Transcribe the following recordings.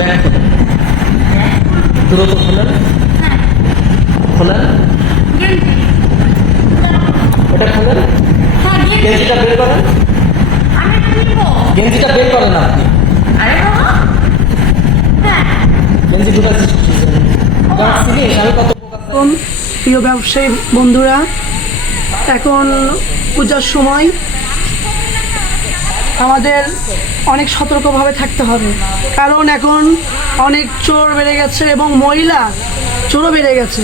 Bag দ্রুত খোলেন, খোলেন, এটা খোলেন, গেঞ্জিটা বের করেন, গেঞ্জিটা বের করেন আপনি। গেঞ্জি দুটো প্রিয় ব্যবসায়ী বন্ধুরা, এখন পূজার সময় আমাদের অনেক সতর্কভাবে থাকতে হবে, কারণ এখন অনেক চোর বেড়ে গেছে এবং মহিলা চোরও বেড়ে গেছে।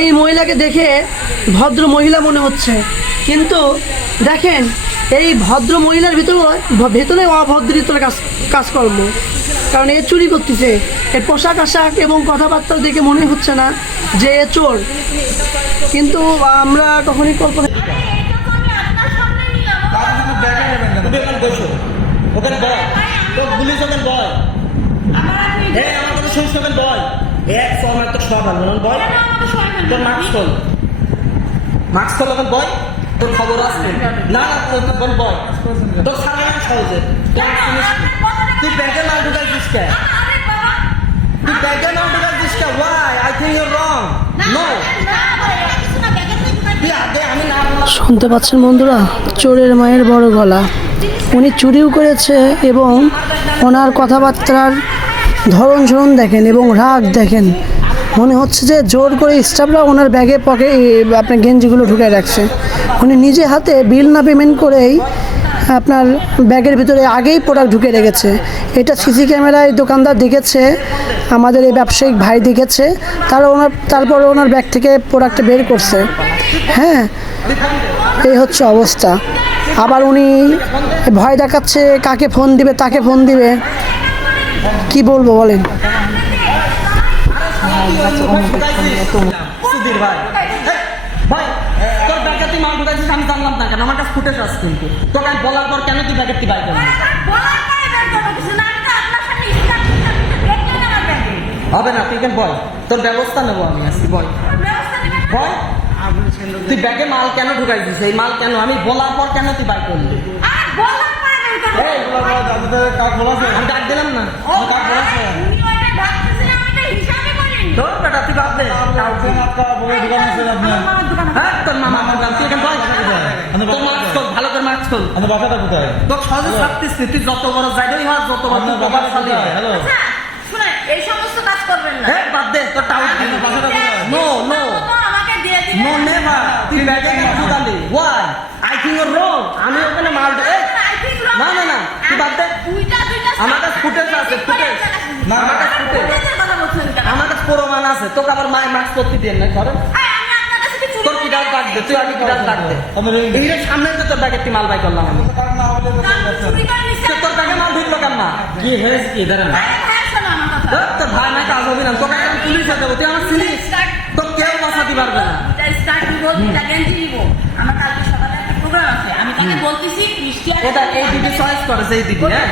এই মহিলাকে দেখে ভদ্র মহিলা মনে হচ্ছে, কিন্তু দেখেন এই ভদ্র মহিলার ভিতরে অভদ্রিত কাজকর্ম, কারণ এ চুরি করতেছে। এর পোশাক আশাক এবং কথাবার্তা দেখে মনে হচ্ছে না যে এ চোর, কিন্তু আমরা কখনই কল্পনা তোর খবর আছে না? তোর বয় তোর সারা সহজে তুই ব্যাগে মাল ঢুকাইছিস কে? তুই ব্যাগে মাল ঢুকাইছিস কে? Why? I think you wrong. No, আমি না। শুনতে পাচ্ছেন বন্ধুরা, চোরের মায়ের বড় গলা। উনি চুরিও করেছে এবং ওনার কথাবার্তার ধরন দেখেন এবং রাগ দেখেন, মনে হচ্ছে যে জোর করে স্টাফরা ওনার ব্যাগে আপনার গেঞ্জিগুলো ঢুকায় রাখছে। উনি নিজে হাতে বিল না পেমেন্ট করেই আপনার ব্যাগের ভিতরে আগেই প্রোডাক্ট ঢুকে রেখেছে। এটা সিসি ক্যামেরায় দোকানদার দেখেছে, আমাদের এই ব্যবসায়িক ভাই দেখেছে, তারপর ওনার ব্যাগ থেকে প্রোডাক্টটা বের করছে। হ্যাঁ, এই হচ্ছে অবস্থা। আবার উনি ভয় দেখাচ্ছে, কাকে ফোন দিবে, তাকে ফোন দিবে। কি বলবো বলেন? ভাই তোর ব্যাগে তুই মাল ঢুকাইছিস আমি জানলাম না কেন? আমার কাছে ফুটেজ আছে, কিন্তু তোকে আমি বলার পর কেন তুই ব্যাগের তুই বাই করবি? হবে না, তুই কেন বল, তোর ব্যবস্থা নেবো আমি আজকে। বল বল, তুই ব্যাগে মাল কেন ঢুকাইছিস? এই মাল কেন আমি বলার পর কেন তুই বাই করলি? আমি ডাক দিলাম না। তোর বেটা তুই বাদ দে। তোর মামা দোকান, তুই এখানে তোর মাস্ক খোল, ভালো করে মাস্ক খোল। বাসাটা কোথায়? তোর সহজে ছাড়তিস, তুই যত বড় যাইডই হওয়ার, যত বড় তুই কবার চালি। হ্যালো, শুনেন, এই সমস্ত কাজ করবেন না। হ্যাঁ, বাদ দে তোর টাউট। বাসাটা কোথায়? নো নো আমাকে দিয়ে দিবেন। No never. তুই ব্যাগে কেন ঢুকালি? Why? I think you wrong. আমি ওখানে মাল না না না, তুই বাদ দে। আমার কাছে ফুটেজ আছে, ফুটেজ। আমার কাছে ফুটেজ, আমার কাছে প্রমাণ আছে। তোকে আবার মাস্ক করতে দিয়ে না ধরেন। তোর কি ডাক ডাক দে, তুই আগে কি ডাক দে। এই সামনে তো তোর ব্যাগে তুই মাল বাই করলাম আমি। তোর ব্যাগে মাল ঢুকলো কেন? না কি হয়েছে? কি দাঁড়ান, তোর ভাই না কাজ হবে না। তোকে আমি পুলিশে দেবো, তুই আমার চিনিস? তোর কেউ বাঁচাতে পারবে না। আমার কালকে সকালে একটা প্রোগ্রাম আছে, আমি তাকে বলতেছি এটা এই দিদি চয়েস করেছে, এই দিদি। হ্যাঁ,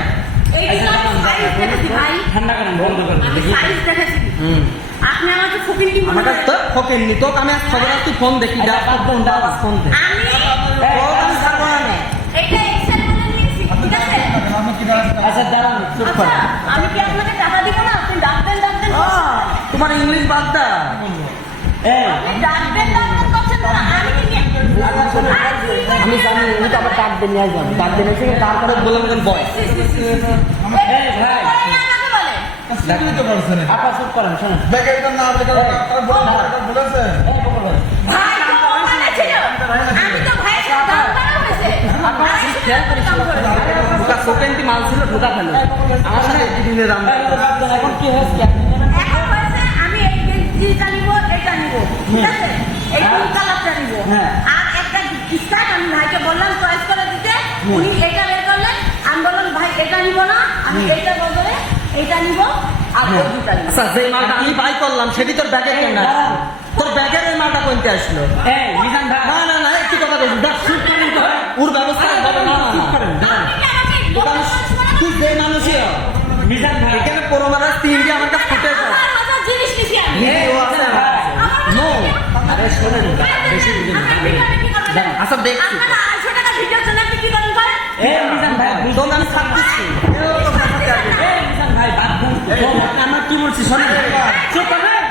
ঠান্ডা করেন, বন্ধ করেন। আপনি আমাকে ফকির কি আমার কাছে তো ফকির নি। তোকে আমি খবর তুই ফোন দেখি, যা ফোন দাও, ফোন দে। আমি ছাড়বো না। এটা এক্সেল বলে নিয়েছি, ঠিক আছে? আচ্ছা দাঁড়ান, চুপ কর। আমি কি আপনাকে টাকা দিব না? আপনি ডাকবেন তোমার ইংলিশ বাদ দা। আপনি ডাকবেন করছেন না। আমি কি আমি জানি উনি তো আবার ডাক দিয়ে নিয়ে যান, ডাক দিয়ে নিয়ে তারপরে বলে বলেন বয়। ভাই আপা চুপ করেন, শোনেন। মাল ছিল ঢোকা ফেলো আমার সাথে দিনের দাম। এখন কি হয়েছে? আমি এই গেঞ্জিটা নিব, এটা নিব, ঠিক আছে? এই দুই কালারটা নিব। আর একটা স্কার্ট আমি ভাইকে বললাম চয়েস করে দিতে, উনি এটা বের করলেন। আমি বললাম ভাই এটা নিব না, আমি এইটা বদলে এটা নিব। আর ওই দুটা নিব। আচ্ছা, যে মালটা আমি বাই করলাম সেটি তোর ব্যাগে কেন? তোর ব্যাগের ওই মালটা কোনতে আসলো? না না না, একটু কথা বলছি। ওর ব্যবস্থা হবে না। তুই যে মানুষই এখানে পরমারাজ তিন দিয়ে আমার কাছে ফুটে জিনিস নিছি আমি। নো, আরে শোনেন, বেশি বুঝেন। আচ্ছা দেখছি আপনারা 800 টাকা ভিডিওর জন্য আপনি কি করেন? মিজান ভাই, আমি ছাড়তেছি। ভাই বাদ আমার কি বলছি শোনেন চুপ করেন।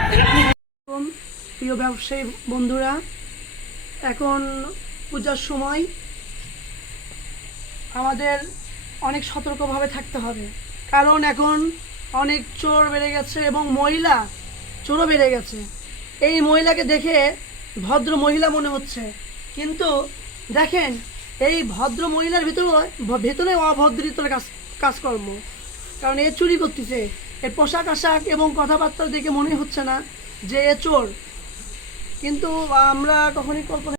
প্রিয় ব্যবসায়ী বন্ধুরা, এখন পূজার সময় আমাদের অনেক সতর্কভাবে থাকতে হবে, কারণ এখন অনেক চোর বেড়ে গেছে এবং মহিলা চোরও বেড়ে গেছে। এই মহিলাকে দেখে ভদ্র মহিলা মনে হচ্ছে, কিন্তু দেখেন এই ভদ্র মহিলার ভিতরে অভদ্রিতার কাজকর্ম, কারণ এ চুরি করতেছে। এর পোশাক আশাক এবং কথাবার্তা দেখে মনে হচ্ছে না যে এ চোর, কিন্তু আমরা কখনই কল্পনা